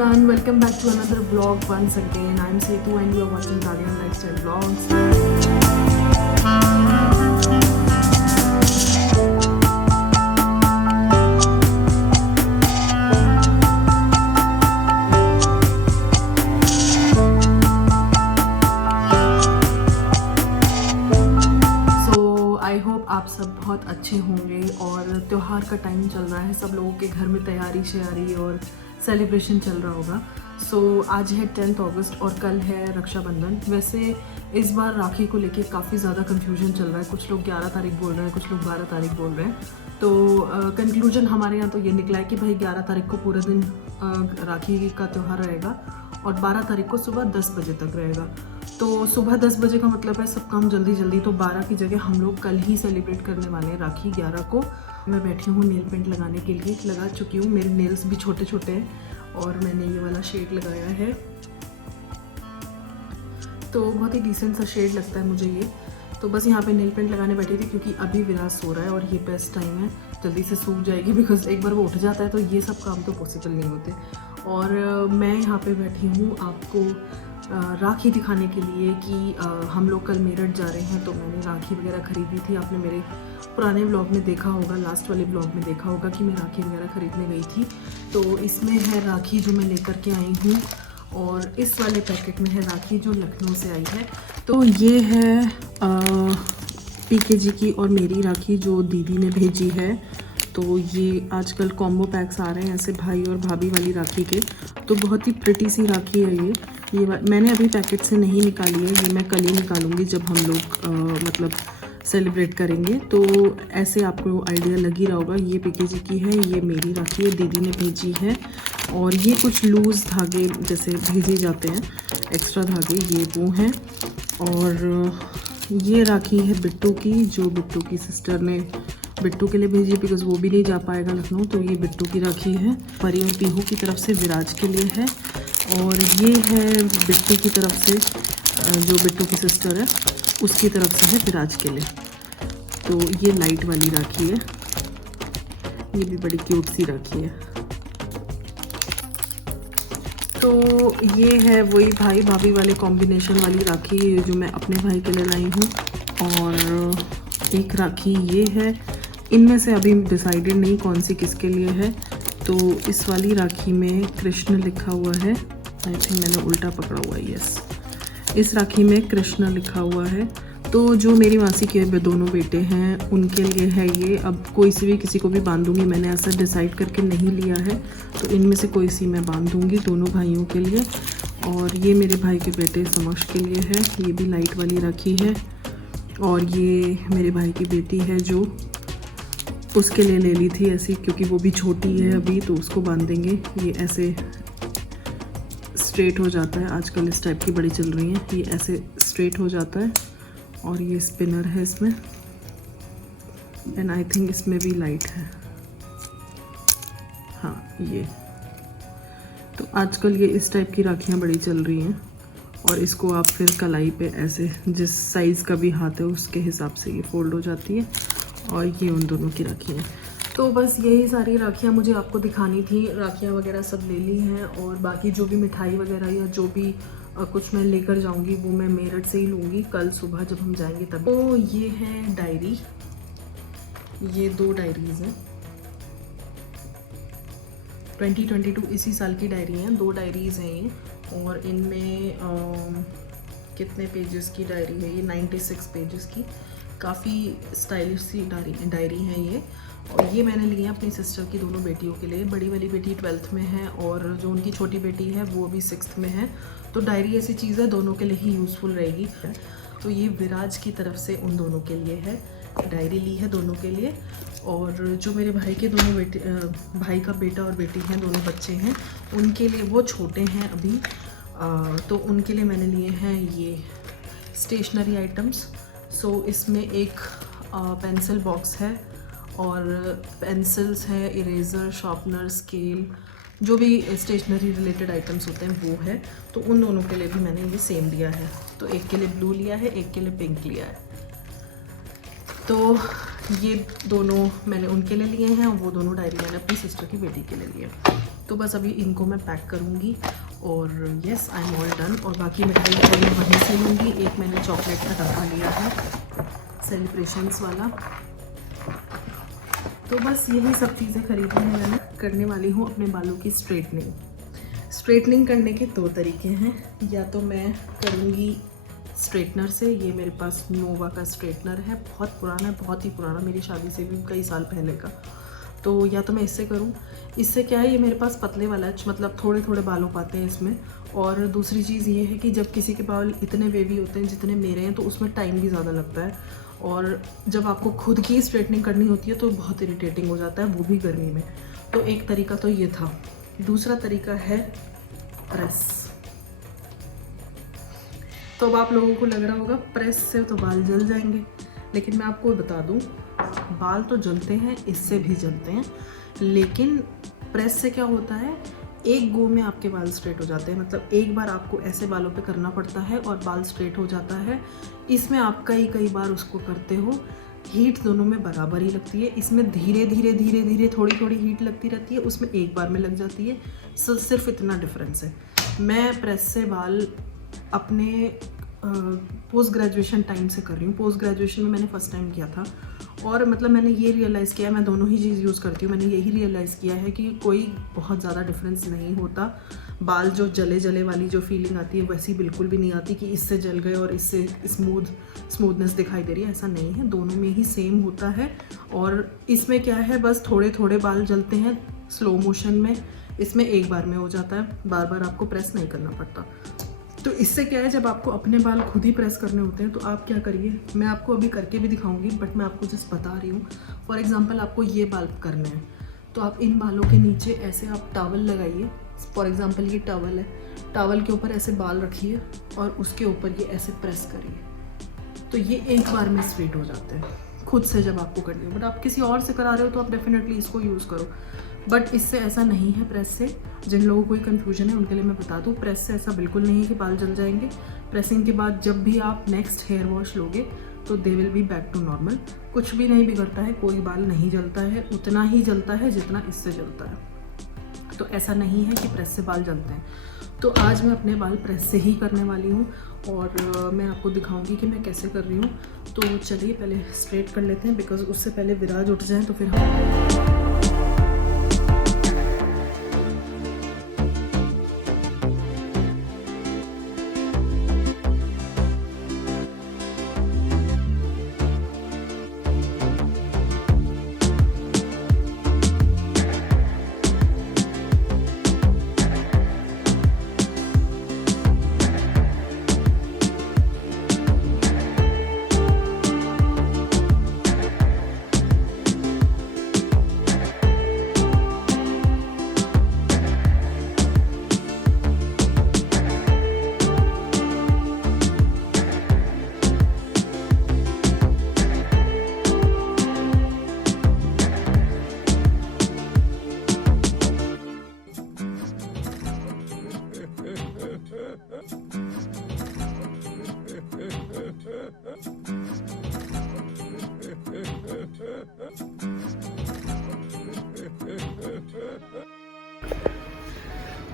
everyone, welcome back to another vlog once again. I'm Setu and you are watching Guardian Lifestyle Vlogs. I hope आप सब बहुत अच्छे होंगे और त्यौहार का टाइम चल रहा है, सब लोगों के घर में तैयारी शयारी और सेलिब्रेशन चल रहा होगा। आज है 10 अगस्त और कल है रक्षाबंधन। वैसे इस बार राखी को लेके काफ़ी ज़्यादा कंफ्यूजन चल रहा है, कुछ लोग 11 तारीख बोल रहे हैं, कुछ लोग 12 तारीख बोल रहे हैं। तो कंक्लूजन हमारे यहाँ तो ये निकला है कि भाई 11 तारीख को पूरे दिन राखी का त्यौहार रहेगा और 12 तारीख को सुबह 10 बजे तक रहेगा। तो सुबह 10 बजे का मतलब है सब काम जल्दी जल्दी, तो 12 की जगह हम लोग कल ही सेलिब्रेट करने वाले हैं राखी 11 को। मैं बैठी हूँ नेल पेंट लगाने के लिए, लगा चुकी हूँ। मेरे नेल्स भी छोटे छोटे हैं और मैंने ये वाला शेड लगाया है, तो बहुत ही डिसेंट सा शेड लगता है मुझे ये। तो बस यहाँ पे नेल पेंट लगाने बैठी थी क्योंकि अभी विराज सो रहा है और ये बेस्ट टाइम है, जल्दी से सूख जाएगी बिकॉज एक बार वो उठ जाता है तो ये सब काम तो पॉसिबल नहीं होते। और मैं यहाँ पे बैठी हूँ आपको राखी दिखाने के लिए कि हम लोग कल मेरठ जा रहे हैं। तो मैंने राखी वगैरह ख़रीदी थी, आपने मेरे पुराने ब्लॉग में देखा होगा, लास्ट वाले ब्लॉग में देखा होगा कि मैं राखी वगैरह ख़रीदने गई थी। तो इसमें है राखी जो मैं लेकर के आई हूँ और इस वाले पैकेट में है राखी जो लखनऊ से आई है। तो ये है PKG की और मेरी राखी जो दीदी ने भेजी है। तो ये आजकल कॉम्बो पैक्स आ रहे हैं ऐसे भाई और भाभी वाली राखी के, तो बहुत ही प्रिटी सी राखी है ये मैंने अभी पैकेट से नहीं निकाली है, ये मैं कल ही निकालूंगी जब हम लोग मतलब सेलिब्रेट करेंगे। तो ऐसे आपको आइडिया लग ही रहा होगा। ये PKG की है, ये मेरी राखी है, दीदी ने भेजी है। और ये कुछ लूज़ धागे जैसे भेजे जाते हैं, एक्स्ट्रा धागे, ये वो हैं। और ये राखी है बिट्टू की, जो बिट्टू की सिस्टर ने बिट्टू के लिए भेजी बिकॉज़ वो भी नहीं जा पाएगा लखनऊ। तो ये बिट्टू की राखी है। परी और पीहू की तरफ से विराज के लिए है और ये है बिट्टू की तरफ से, जो बिट्टू की सिस्टर है उसकी तरफ से है विराज के लिए। तो ये लाइट वाली राखी है, ये भी बड़ी क्यूट सी राखी है। तो ये है वही भाई भाभी वाले कॉम्बिनेशन वाली राखी जो मैं अपने भाई के लिए लाई हूँ। और एक राखी ये है, इनमें से अभी डिसाइडेड नहीं कौन सी किसके लिए है। तो इस वाली राखी में कृष्ण लिखा हुआ है, आई थिंक मैंने उल्टा पकड़ा हुआ है, यस। इस राखी में कृष्ण लिखा हुआ है। तो जो मेरी मासी के दोनों बेटे हैं उनके लिए है ये। अब कोई सी भी किसी को भी बांधूंगी, मैंने ऐसा डिसाइड करके नहीं लिया है, तो इनमें से कोई सी मैं बांधूंगी दोनों भाइयों के लिए। और ये मेरे भाई के बेटे समक्ष के लिए है, ये भी लाइट वाली राखी है। और ये मेरे भाई की बेटी है जो उसके लिए ले ली थी ऐसी, क्योंकि वो भी छोटी है अभी, तो उसको बांध देंगे। ये ऐसे स्ट्रेट हो जाता है, आजकल इस टाइप की बड़ी चल रही हैं, ये ऐसे स्ट्रेट हो जाता है। और ये स्पिनर है इसमें, एंड आई थिंक इसमें भी लाइट है, हाँ ये। तो आजकल ये इस टाइप की राखियाँ बड़ी चल रही हैं और इसको आप फिर कलाई पे ऐसे जिस साइज़ का भी हाथ है उसके हिसाब से ये फोल्ड हो जाती है। और ये उन दोनों की राखी हैं। तो बस यही सारी राखियाँ मुझे आपको दिखानी थी। राखियाँ वगैरह सब ले ली हैं और बाकी जो भी मिठाई वगैरह या जो भी कुछ मैं लेकर जाऊँगी वो मैं मेरठ से ही लूँगी कल सुबह जब हम जाएंगे तब। तो ये है डायरी, ये 2 डायरीज़ हैं, 2022 इसी साल की डायरी हैं, 2 डायरीज़ हैं ये। और इनमें कितने पेजेस की डायरी है ये, 96 पेजेस की, काफ़ी स्टाइलिश सी डायरी है ये। और ये मैंने ली है अपनी सिस्टर की दोनों बेटियों के लिए। बड़ी वाली बेटी 12th में है और जो उनकी छोटी बेटी है वो अभी 6th में है। तो डायरी ऐसी चीज़ है दोनों के लिए ही यूज़फुल रहेगी। तो ये विराज की तरफ से उन दोनों के लिए है, डायरी ली है दोनों के लिए। और जो मेरे भाई के दोनों बेटे, भाई का बेटा और बेटी हैं, दोनों बच्चे हैं, उनके लिए, वो छोटे हैं अभी, तो उनके लिए मैंने लिए हैं ये स्टेशनरी आइटम्स। सो इसमें एक पेंसिल बॉक्स है और पेंसिल्स है, इरेज़र, शार्पनर, स्केल, जो भी स्टेशनरी रिलेटेड आइटम्स होते हैं वो है। तो उन दोनों के लिए भी मैंने ये सेम लिया है। तो एक के लिए ब्लू लिया है, एक के लिए पिंक लिया है। तो ये दोनों मैंने उनके लिए लिए हैं और वो दोनों डायरी मैंने अपनी सिस्टर की बेटी के लिए लिए। तो बस अभी इनको मैं पैक करूँगी और yes I am all done. और बाकी मिठाई को मैं वहीं से लूँगी। एक मैंने चॉकलेट का डब्बा लिया है सेलिब्रेशंस वाला। तो बस यही सब चीज़ें खरीदी हैं मैंने। करने वाली हूँ अपने बालों की स्ट्रेटनिंग करने के 2 तरीके हैं। या तो मैं करूँगी स्ट्रेटनर से। ये मेरे पास नोवा का स्ट्रेटनर है, बहुत पुराना है, बहुत ही पुराना, मेरी शादी से भी कई साल पहले का। तो या तो मैं इससे करूँ। इससे क्या है, ये मेरे पास पतले वाला है, मतलब थोड़े थोड़े बाल हो पाते हैं इसमें। और दूसरी चीज़ ये है कि जब किसी के बाल इतने वेवी होते हैं जितने मेरे हैं, तो उसमें टाइम भी ज़्यादा लगता है। और जब आपको खुद की स्ट्रेटनिंग करनी होती है तो बहुत इरिटेटिंग हो जाता है, वो भी गर्मी में। तो एक तरीका तो ये था। दूसरा तरीका है प्रेस। तो अब आप लोगों को लग रहा होगा प्रेस से तो बाल जल जाएंगे, लेकिन मैं आपको बता दूं, बाल तो जलते हैं, इससे भी जलते हैं। लेकिन प्रेस से क्या होता है, एक गो में आपके बाल स्ट्रेट हो जाते हैं। मतलब एक बार आपको ऐसे बालों पे करना पड़ता है और बाल स्ट्रेट हो जाता है। इसमें आप कई बार उसको करते हो। हीट दोनों में बराबर ही लगती है। इसमें धीरे धीरे थोड़ी हीट लगती रहती है, उसमें एक बार में लग जाती है। सिर्फ इतना डिफरेंस है। मैं प्रेस से बाल अपने पोस्ट ग्रेजुएशन टाइम से कर रही हूँ। पोस्ट ग्रेजुएशन में मैंने फ़र्स्ट टाइम किया था और मतलब मैंने ये रियलाइज़ किया, मैं दोनों ही चीज़ यूज़ करती हूँ, मैंने यही रियलाइज़ किया है कि कोई बहुत ज़्यादा डिफरेंस नहीं होता। बाल जो जले वाली जो फीलिंग आती है वैसी बिल्कुल भी नहीं आती कि इससे जल गए और इससे स्मूथनेस दिखाई दे रही है, ऐसा नहीं है। दोनों में ही सेम होता है। और इसमें क्या है, बस थोड़े बाल जलते हैं स्लो मोशन में। इसमें एक बार में हो जाता है, बार बार आपको प्रेस नहीं करना पड़ता। तो इससे क्या है, जब आपको अपने बाल खुद ही प्रेस करने होते हैं तो आप क्या करिए, मैं आपको अभी करके भी दिखाऊंगी, बट मैं आपको जस्ट बता रही हूँ। फॉर एग्जांपल आपको ये बाल करने हैं तो आप इन बालों के नीचे ऐसे आप टॉवल लगाइए। फॉर एग्जांपल ये टॉवल है, टॉवल के ऊपर ऐसे बाल रखिए और उसके ऊपर ये ऐसे प्रेस करिए, तो ये एक बार में स्ट्रेट हो जाते हैं खुद से जब आपको करनी हो। बट आप किसी और से करा रहे हो तो आप डेफिनेटली इसको यूज़ करो, बट इससे ऐसा नहीं है। प्रेस से जिन लोगों को कोई कन्फ्यूजन है उनके लिए मैं बता दूं, प्रेस से ऐसा बिल्कुल नहीं है कि बाल जल जाएंगे। प्रेसिंग के बाद जब भी आप नेक्स्ट हेयर वॉश लोगे तो they will be back to normal. कुछ भी नहीं बिगड़ता है, कोई बाल नहीं जलता है, उतना ही जलता है जितना इससे जलता है। तो ऐसा नहीं है कि प्रेस से बाल जलते हैं। तो आज मैं अपने बाल प्रेस से ही करने वाली हूँ और मैं आपको दिखाऊंगी कि मैं कैसे कर रही हूँ। तो चलिए पहले स्ट्रेट कर लेते हैं, बिकॉज उससे पहले विराज उठ जाए तो फिर हम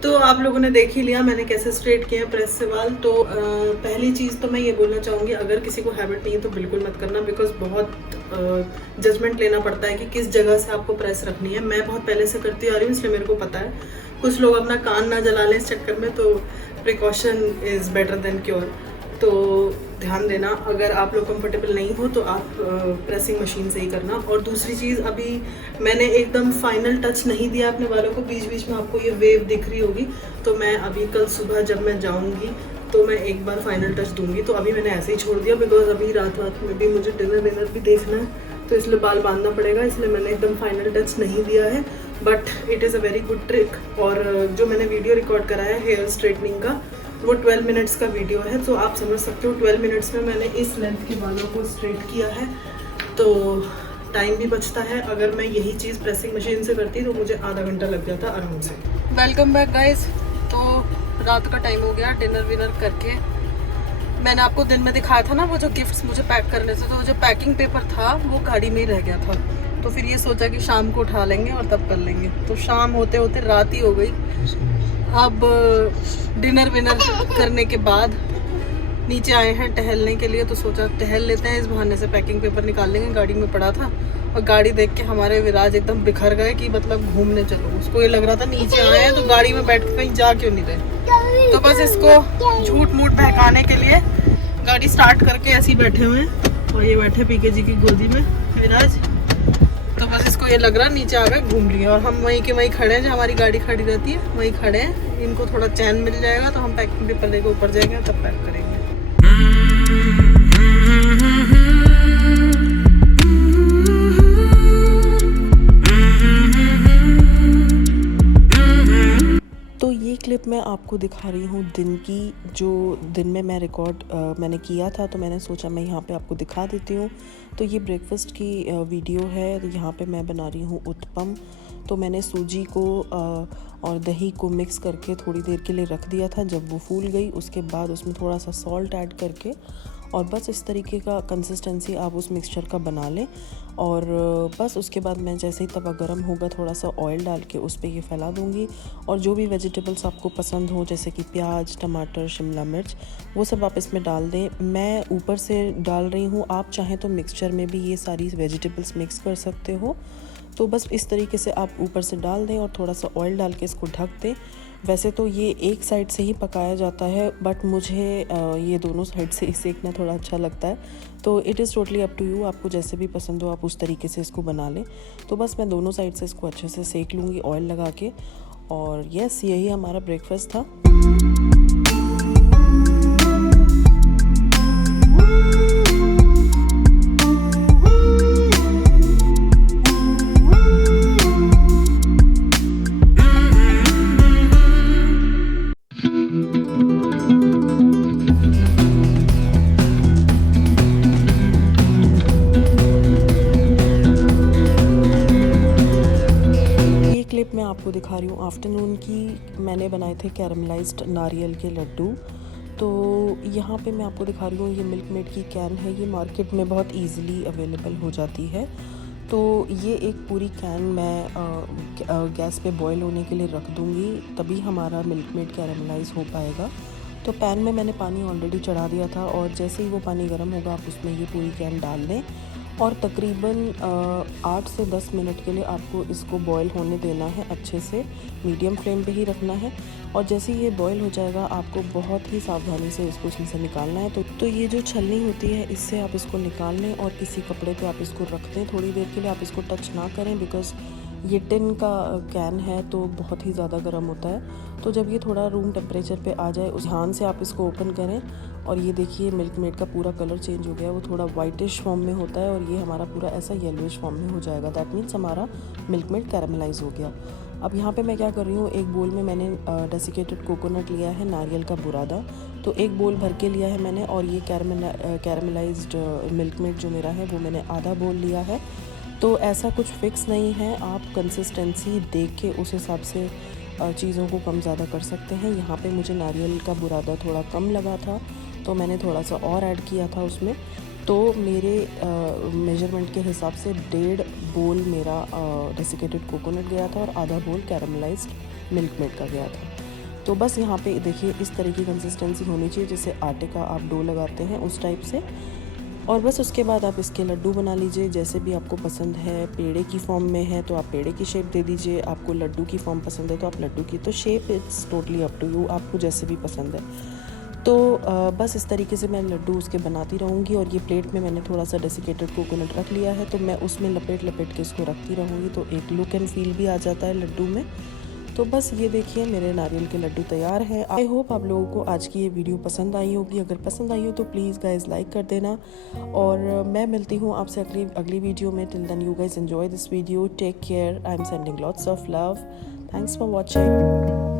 तो आप लोगों ने देख ही लिया मैंने कैसे स्ट्रेट किया प्रेस से बाल। तो पहली चीज़ तो मैं ये बोलना चाहूँगी, अगर किसी को हैबिट नहीं है तो बिल्कुल मत करना, बिकॉज बहुत जजमेंट लेना पड़ता है कि किस जगह से आपको प्रेस रखनी है। मैं बहुत पहले से करती आ रही हूँ इसलिए मेरे को पता है। कुछ लोग अपना कान ना जला लें इस चक्कर में, तो precaution is better than cure. तो ध्यान देना, अगर आप लोग कंफर्टेबल नहीं हो तो आप प्रेसिंग मशीन से ही करना। और दूसरी चीज़, अभी मैंने एकदम फाइनल टच नहीं दिया अपने बालों को, बीच बीच में आपको ये वेव दिख रही होगी। तो मैं अभी कल सुबह जब मैं जाऊंगी तो मैं एक बार फाइनल टच दूंगी। तो अभी मैंने ऐसे ही छोड़ दिया, बिकॉज अभी रात में भी मुझे डिनर भी देखना है, तो इसलिए बाल बांधना पड़ेगा, इसलिए मैंने एकदम फाइनल टच नहीं दिया है। But it is a very good trick. और जो मैंने वीडियो रिकॉर्ड करा है हेयर स्ट्रेटनिंग का, वो 12 मिनट्स का वीडियो है, तो आप समझ सकते हो 12 मिनट्स में मैंने इस लेंथ के बालों को स्ट्रेट किया है। तो टाइम भी बचता है। अगर मैं यही चीज़ प्रेसिंग मशीन से करती तो मुझे आधा घंटा लग जाता आराम से। Welcome back guys. तो रात का टाइम हो गया, डिनर विनर करके मैंने आपको दिन में दिखाया था ना वो जो गिफ्ट्स मुझे पैक करने थे, तो जो पैकिंग पेपर था वो गाड़ी में ही रह गया था। तो फिर ये सोचा कि शाम को उठा लेंगे और तब कर लेंगे। तो शाम होते होते रात ही हो गई। अब डिनर विनर करने के बाद नीचे आए हैं टहलने के लिए, तो सोचा टहल लेते हैं, इस बहाने से पैकिंग पेपर निकाल लेंगे। गाड़ी में पड़ा था और गाड़ी देख के हमारे विराज एकदम बिखर गए कि मतलब घूमने चलो। उसको ये लग रहा था नीचे आए हैं तो गाड़ी में बैठ के कहीं जा क्यों नहीं रहे। तो बस इसको झूठ मूठ बहकाने के लिए गाड़ी स्टार्ट करके ऐसे ही बैठे हुए हैं और ये बैठे पीके जी की गोदी में विराज। तो बस इसको ये लग रहा नीचे आ गए घूम लिए, और हम वहीं के वहीं खड़े हैं जहाँ हमारी गाड़ी खड़ी रहती है, वहीं खड़े हैं। इनको थोड़ा चैन मिल जाएगा तो हम पैकिंग पेपर लेकर ऊपर जाएंगे तब पैक करेंगे। तो ये क्लिप मैं आपको दिखा रही हूँ दिन की, जो दिन में मैं रिकॉर्ड मैंने किया था, तो मैंने सोचा मैं यहाँ पे आपको दिखा देती हूँ। तो ये ब्रेकफास्ट की वीडियो है। तो यहाँ पे मैं बना रही हूँ उत्पम। तो मैंने सूजी को और दही को मिक्स करके थोड़ी देर के लिए रख दिया था। जब वो फूल गई उसके बाद उसमें थोड़ा सा सॉल्ट ऐड करके, और बस इस तरीके का कंसिस्टेंसी आप उस मिक्सचर का बना लें। और बस उसके बाद मैं जैसे ही तवा गरम होगा थोड़ा सा ऑयल डाल के उस पर ये फैला दूँगी। और जो भी वेजिटेबल्स आपको पसंद हो, जैसे कि प्याज, टमाटर, शिमला मिर्च, वो सब आप इसमें डाल दें। मैं ऊपर से डाल रही हूँ, आप चाहें तो मिक्सचर में भी ये सारी वेजिटेबल्स मिक्स कर सकते हो। तो बस इस तरीके से आप ऊपर से डाल दें और थोड़ा सा ऑयल डाल के इसको ढक दें। वैसे तो ये एक साइड से ही पकाया जाता है, बट मुझे ये दोनों साइड से सेकना थोड़ा अच्छा लगता है। तो it is totally up to you, आपको जैसे भी पसंद हो आप उस तरीके से इसको बना लें। तो बस मैं दोनों साइड से इसको अच्छे से सेक लूँगी ऑयल लगा के। और यस, यही हमारा ब्रेकफास्ट था। क्लिप मैं आपको दिखा रही हूँ आफ्टरनून की। मैंने बनाए थे कैरमलाइज्ड नारियल के लड्डू। तो यहाँ पे मैं आपको दिखा रही हूँ, ये मिल्क मेड की कैन है। ये मार्केट में बहुत इजीली अवेलेबल हो जाती है। तो ये एक पूरी कैन मैं गैस पे बॉईल होने के लिए रख दूँगी, तभी हमारा मिल्क मेड कैरमलाइज हो पाएगा। तो पैन में मैंने पानी ऑलरेडी चढ़ा दिया था, और जैसे ही वो पानी गर्म होगा आप उसमें ये पूरी कैन डाल दें। और तकरीबन 8 से 10 मिनट के लिए आपको इसको बॉईल होने देना है अच्छे से, मीडियम फ्लेम पे ही रखना है। और जैसे ही ये बॉईल हो जाएगा आपको बहुत ही सावधानी से इसको उसमें से निकालना है। तो ये जो छलनी होती है इससे आप इसको निकाल लें और किसी कपड़े पे आप इसको रख दें थोड़ी देर के लिए। आप इसको टच ना करें, बिकॉज़ ये टिन का कैन है तो बहुत ही ज़्यादा गर्म होता है। तो जब ये थोड़ा रूम टेम्परेचर पे आ जाए उस ध्यान से आप इसको ओपन करें। और ये देखिए मिल्क मेड का पूरा कलर चेंज हो गया, वो थोड़ा वाइटिश फॉर्म में होता है और ये हमारा पूरा ऐसा येलोइश फॉर्म में हो जाएगा। दैट मीन्स हमारा मिल्क मेड कैरमलाइज हो गया। अब यहाँ पे मैं क्या कर रही हूँ, एक बोल में मैंने डेसिकेटेड कोकोनट लिया है, नारियल का बुरादा। तो एक बोल भर के लिया है मैंने, और ये कैरमलाइज्ड मिल्क मेड जो मेरा है वो मैंने आधा बोल लिया है। तो ऐसा कुछ फिक्स नहीं है, आप कंसिस्टेंसी देख के उस हिसाब से चीज़ों को कम ज़्यादा कर सकते हैं। यहाँ पे मुझे नारियल का बुरादा थोड़ा कम लगा था तो मैंने थोड़ा सा और ऐड किया था उसमें। तो मेरे मेजरमेंट के हिसाब से 1.5 बोल मेरा डेसिकेटेड कोकोनट गया था और आधा बोल कैरमलाइज्ड मिल्क मेड का गया था। तो बस यहाँ पे देखिए इस तरह की कंसिस्टेंसी होनी चाहिए, जैसे आटे का आप डो लगाते हैं उस टाइप से। और बस उसके बाद आप इसके लड्डू बना लीजिए जैसे भी आपको पसंद है। पेड़े की फॉर्म में है तो आप पेड़े की शेप दे दीजिए, आपको लड्डू की फॉर्म पसंद है तो आप लड्डू की। तो shape it's totally up to you, आपको जैसे भी पसंद है। तो बस इस तरीके से मैं लड्डू उसके बनाती रहूँगी। और ये प्लेट में मैंने थोड़ा सा डेसिकेटेड कोकोनट रख लिया है, तो मैं उसमें लपेट के इसको रखती रहूँगी, तो एक लुक एंड फील भी आ जाता है लड्डू में। तो बस ये देखिए मेरे नारियल के लड्डू तैयार हैं। आई होप आप लोगों को आज की ये वीडियो पसंद आई होगी। अगर पसंद आई हो तो प्लीज़ गाइज लाइक कर देना। और मैं मिलती हूँ आपसे अगली वीडियो में। Till then you guys enjoy this video, take care, I am sending lots of love, thanks for watching.